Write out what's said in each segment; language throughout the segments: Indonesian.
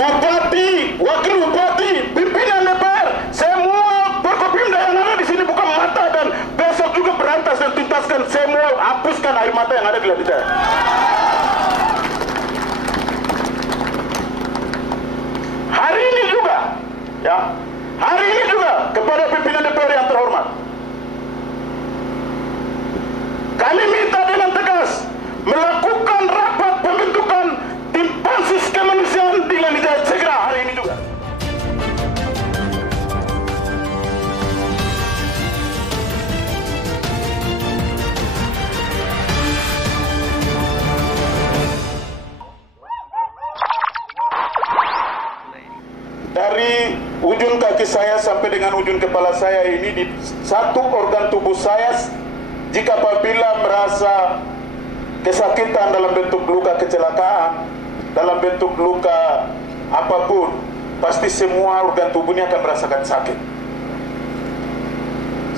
bupati, wakil bupati, pimpinan DPR, semua Forkopimda yang ada di sini buka mata dan besok juga berantas dan tuntaskan semua, hapuskan air mata yang ada di Lanijaya. Hari ini juga, ya, hari ini juga kepada pimpinan DPR yang terhormat, kami minta dengan tegas melakukan rapat pembentukan tim pansus kemanusiaan di Lanijaya segera hari ini juga. Dari ujung kaki saya sampai dengan ujung kepala saya ini di satu organ tubuh saya, jika apabila merasa kesakitan dalam bentuk luka kecelakaan, dalam bentuk luka apapun, pasti semua organ tubuhnya akan merasakan sakit.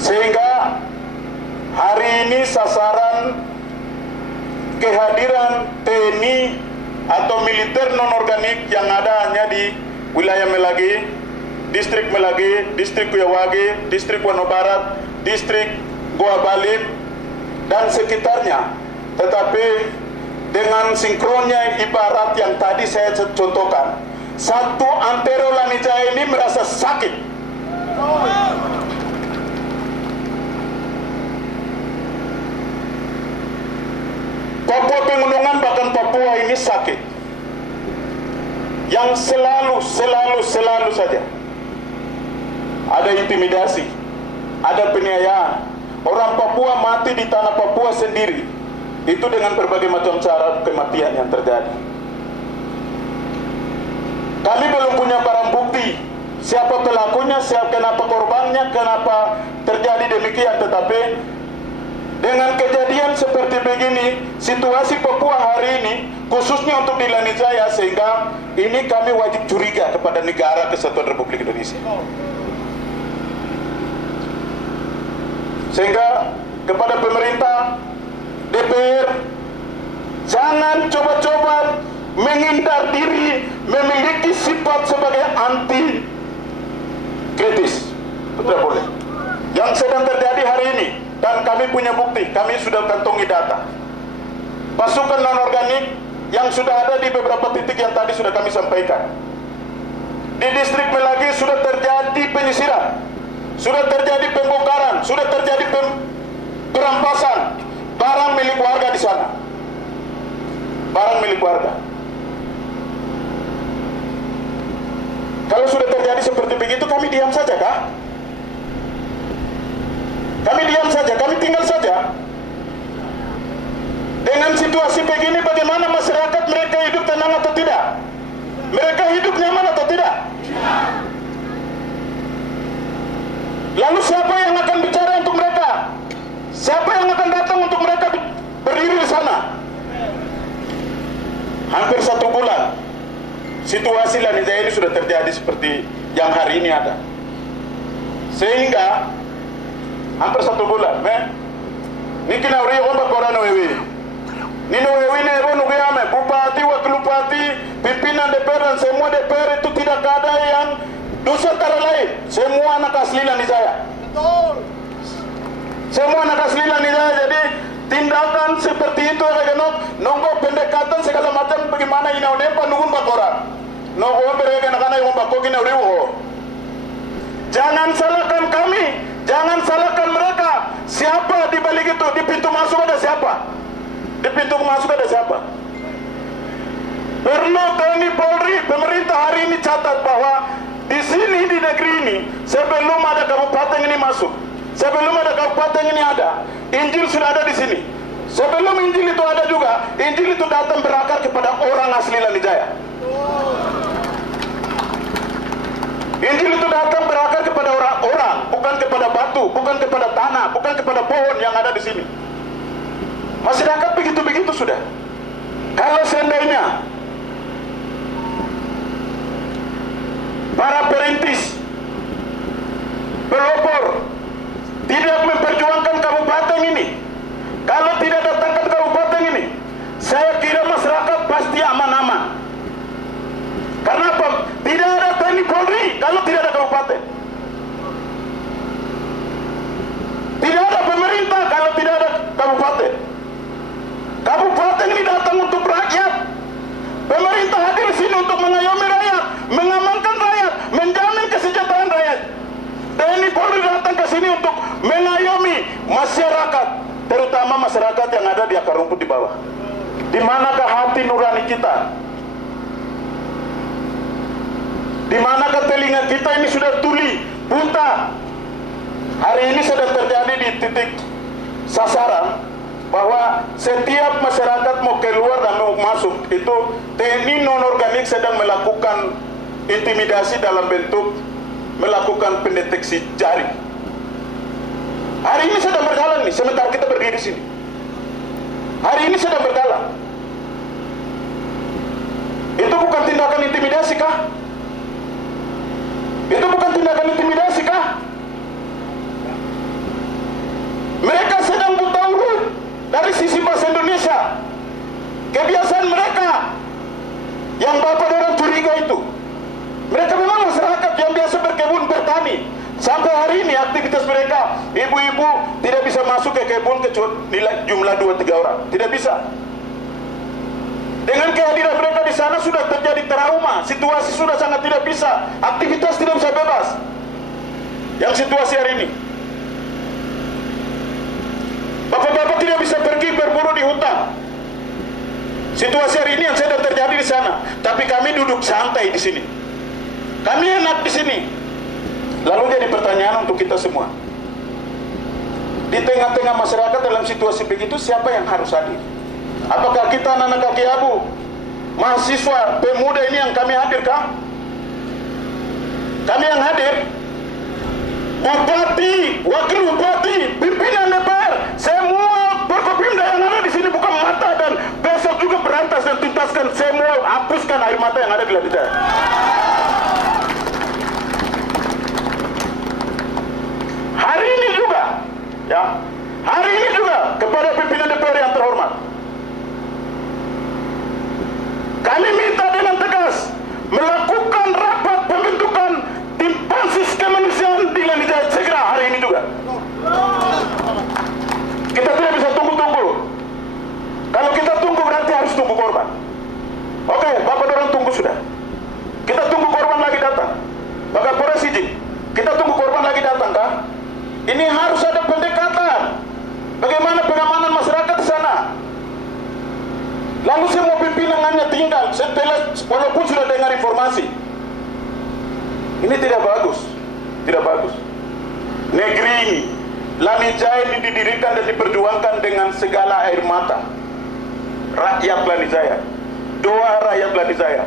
Sehingga hari ini sasaran kehadiran TNI atau militer non-organik yang ada hanya di wilayah Melagi, distrik Melagi, distrik Kuyawagi, distrik Wano Barat, distrik Goa Balit, dan sekitarnya. Tetapi dengan sinkronnya ibarat yang tadi saya contohkan, satu antero Lanijaya ini merasa sakit. Papua Pegunungan bahkan Papua ini sakit, yang selalu saja ada intimidasi, ada penganiayaan. Orang Papua mati di tanah Papua sendiri, itu dengan berbagai macam cara kematian yang terjadi. Kami belum punya barang bukti siapa pelakunya, kenapa korbannya, kenapa terjadi demikian. Tetapi dengan kejadian seperti begini, situasi Papua hari ini, khususnya untuk di Lanijaya, sehingga ini kami wajib curiga kepada negara Kesatuan Republik Indonesia. Sehingga kepada pemerintah, DPR, jangan coba-coba menghindar diri, memiliki sifat sebagai anti kritis. Tidak boleh. Yang sedang terjadi hari ini, dan kami punya bukti, kami sudah kantongi data. Pasukan non-organik yang sudah ada di beberapa titik yang tadi sudah kami sampaikan. Di distrik Melagi sudah terjadi penyisiran, sudah terjadi pembongkaran, sudah terjadi perampasan barang milik warga di sana. Barang milik warga. Kalau sudah terjadi seperti begitu, kami diam saja kah? Kami diam saja, kami tinggal saja. Dengan situasi begini, bagaimana masyarakat mereka hidup tenang atau tidak? Mereka hidup nyaman atau tidak? Lalu siapa yang akan bicara untuk mereka? Siapa yang akan datang untuk mereka berdiri di sana? Hampir 1 bulan situasi Lanijaya ini sudah terjadi seperti yang hari ini ada. Sehingga hampir 1 bulan, niki na uri omba korana wewe. Nino wewe ne rono game, bupati, wakil bupati, pimpinan DPR dan semua DPR itu tidak ada yang Nusantara lain. Semua anak asli Lanijaya. Betul. Semua anak asli Lanijaya. Jadi tindakan seperti itu nonggo pendekatan segala macam bagaimana ina onepa nungun bakoran. Nonggo mereka nak yang bakokin uriwo. Jangan salahkan kami. Jangan salahkan mereka. Siapa di balik itu? Di pintu masuk ada siapa? Di pintu masuk ada siapa? Perlu TNI Polri, pemerintah hari ini catat bahwa di sini, di negeri ini, sebelum ada kabupaten ini masuk, sebelum ada kabupaten ini ada, Injil sudah ada di sini. Sebelum Injil itu ada juga, Injil itu datang berakar kepada orang asli Lanijaya. Injil itu datang berakar kepada orang-orang, bukan kepada batu, bukan kepada tanah, bukan kepada pohon yang ada di sini. Masyarakat begitu-begitu sudah. Kalau seandainya para perintis, pelopor tidak memperjuangkan kabupaten ini, kalau tidak datangkan kabupaten ini, saya kira masyarakat pasti aman-aman. Karena apa? untuk mengayomi rakyat, mengamankan rakyat, menjamin kesejahteraan rakyat. TNI Polri datang ke sini untuk mengayomi masyarakat, terutama masyarakat yang ada di akar rumput di bawah. Di manakah hati nurani kita? Di manakah telinga kita ini sudah tuli, buta? Hari ini sedang terjadi di titik sasaran bahwa setiap masyarakat mau keluar dan mau masuk itu TNI non-organik sedang melakukan intimidasi dalam bentuk melakukan pendeteksi jaring. Hari ini sedang berjalan nih, sementara kita berdiri di sini. Hari ini sedang berjalan. Itu bukan tindakan intimidasi kah? Itu bukan tindakan intimidasi kah? Mereka sedang buta urut dari sisi bahasa Indonesia. Kebiasaan mereka yang bapak orang curiga itu. Mereka memang masyarakat yang biasa berkebun bertani. Sampai hari ini aktivitas mereka, ibu-ibu tidak bisa masuk ke kebun kecuali nilai jumlah 2-3 orang. Tidak bisa. Dengan kehadiran mereka di sana sudah terjadi trauma, situasi sudah sangat tidak bisa, aktivitas tidak bisa bebas. Yang situasi hari ini, bapak-bapak tidak bisa pergi berburu di hutan. Situasi hari ini yang sedang terjadi di sana, tapi kami duduk santai di sini. Kami enak di sini. Lalu jadi pertanyaan untuk kita semua. Di tengah-tengah masyarakat dalam situasi begitu, siapa yang harus hadir? Apakah kita anak-anak kaki abu, mahasiswa, pemuda ini yang kami hadirkan? Kami yang hadir. Bupati, wakil bupati, pimpinan DPR, semua Forkopimda yang ada di sini buka mata dan besok juga berantas dan tuntaskan semua, hapuskan air mata yang ada di Lanijaya. Hari ini juga, ya, hari ini juga kepada pimpinan DPR yang terhormat, kami minta dengan tegas melakukan rapat pembentukan tim pansus kemanusiaan di Lanijaya segera hari ini juga. Kita tidak bisa tunggu-tunggu. Kalau kita tunggu berarti harus tunggu korban. Oke, bapak dorong tunggu sudah. Kita tunggu korban lagi datang. Bapak Polres izin. Kita tunggu korban lagi datang kah? Ini harus ada pendekatan. Bagaimana pengamanan masyarakat di sana? Lalu semua pimpinan hanya tinggal setelah walaupun sudah dengar informasi. Ini tidak bagus. Tidak bagus. Negeri ini, Lanijaya ini didirikan dan diperjuangkan dengan segala air mata rakyat Lanijaya, doa rakyat Lanijaya,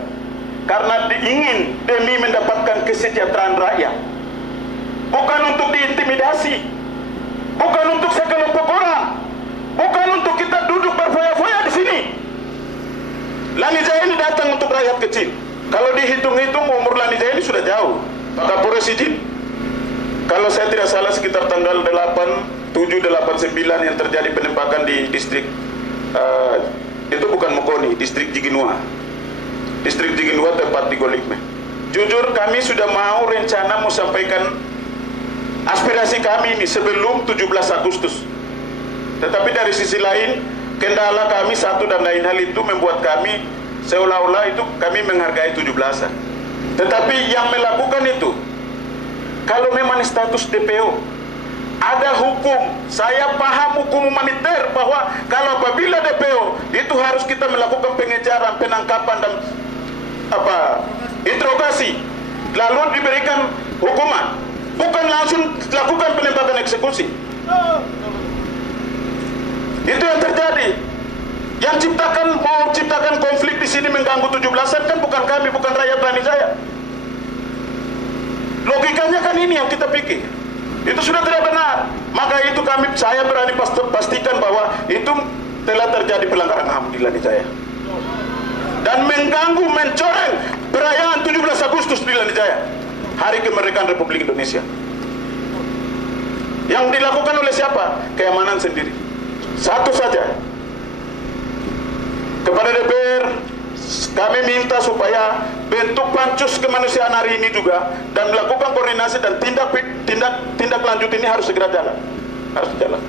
karena diingin demi mendapatkan kesejahteraan rakyat, bukan untuk diintimidasi, bukan untuk sekelompok orang, bukan untuk kita duduk berfoya-foya di sini. Lanijaya ini datang untuk rakyat kecil. Kalau dihitung-hitung umur Lanijaya ini sudah jauh. Maka Polres izin, kalau saya tidak salah sekitar tanggal 8, 7, 8, 9 yang terjadi penembakan di distrik itu bukan Mokoni, distrik Jiginua. Distrik Jiginua tepat di Golikme. Jujur kami sudah mau rencana mau sampaikan aspirasi kami ini sebelum 17 Agustus. Tetapi dari sisi lain, kendala kami satu dan lain hal itu membuat kami seolah-olah itu kami menghargai 17-an. Tetapi yang melakukan itu, kalau memang status DPO, ada hukum. Saya paham hukum humaniter bahwa kalau apabila DPO itu harus kita melakukan pengejaran, penangkapan dan interogasi, lalu diberikan hukuman, bukan langsung lakukan penembakan eksekusi. Itu yang terjadi. Yang mau ciptakan konflik di sini mengganggu 17-an kan bukan kami, bukan rakyat Lanijaya. Logikanya kan ini yang kita pikir. Itu sudah tidak benar. Maka itu saya berani pastikan bahwa itu telah terjadi pelanggaran HAM di Lanijaya. Dan mengganggu, mencoreng perayaan 17 Agustus di Lanijaya, Hari Kemerdekaan Republik Indonesia. Yang dilakukan oleh siapa? Keamanan sendiri. Satu saja. Kepada DPR, kami minta supaya bentuk pansus kemanusiaan hari ini juga dan melakukan koordinasi dan tindak lanjut ini harus segera jalan. Harus jalan.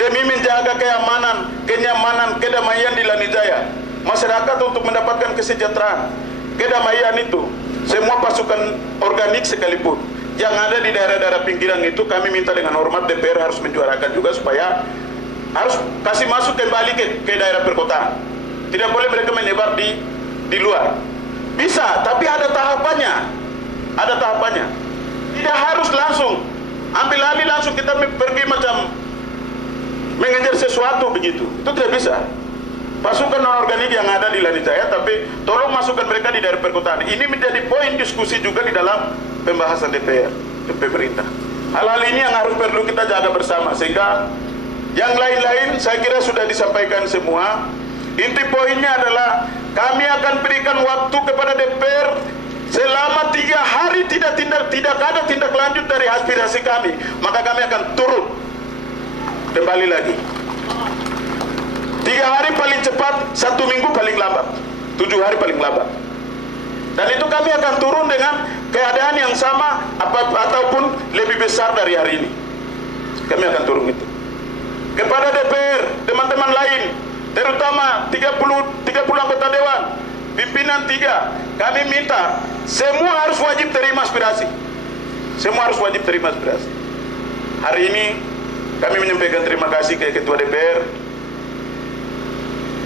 Demi menjaga keamanan, kenyamanan, kedamaian di Lanijaya. Masyarakat untuk mendapatkan kesejahteraan. kedamaian itu, semua pasukan organik sekalipun yang ada di daerah-daerah pinggiran itu, kami minta dengan hormat DPR harus menjuarakan juga supaya harus kasih masuk kembali ke daerah perkotaan. Tidak boleh mereka menyebar di luar. Bisa, tapi ada tahapannya. Ada tahapannya. Tidak harus langsung ambil alih langsung kita pergi macam mengejar sesuatu begitu. Itu tidak bisa. Pasukan non-organik yang ada di Lanijaya, tapi tolong masukkan mereka di daerah perkotaan. Ini menjadi poin diskusi juga di dalam pembahasan DPR dan pemerintah. Hal-hal ini yang harus perlu kita jaga bersama, sehingga yang lain-lain saya kira sudah disampaikan semua. Inti poinnya adalah kami akan berikan waktu kepada DPR selama 3 hari tidak ada tindak lanjut dari aspirasi kami, maka kami akan turun kembali lagi. 3 hari paling cepat, 1 minggu paling lambat, 7 hari paling lambat. Dan itu kami akan turun dengan keadaan yang sama ataupun lebih besar dari hari ini. Kami akan turun itu. Kepada DPR, teman-teman lain, terutama 30 anggota dewan, pimpinan 3, kami minta semua harus wajib terima aspirasi. Semua harus wajib terima aspirasi. Hari ini kami menyampaikan terima kasih ke Ketua DPR,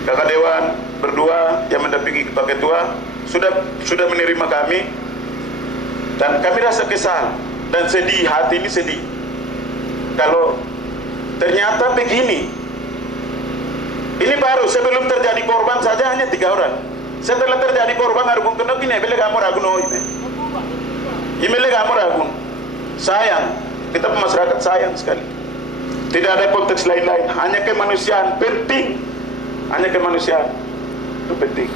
Kakak Dewan berdua yang mendampingi Pak Ketua sudah menerima kami, dan kami rasa kesal dan sedih, hati ini sedih kalau ternyata begini. Ini baru sebelum terjadi korban saja hanya 3 orang. Setelah terjadi korban harus kena ini beli kamu ragu no ini beli kamu ragu. Sayang, kita masyarakat sayang sekali. Tidak ada konteks lain-lain, hanya kemanusiaan penting. Hanya kemanusiaan itu penting.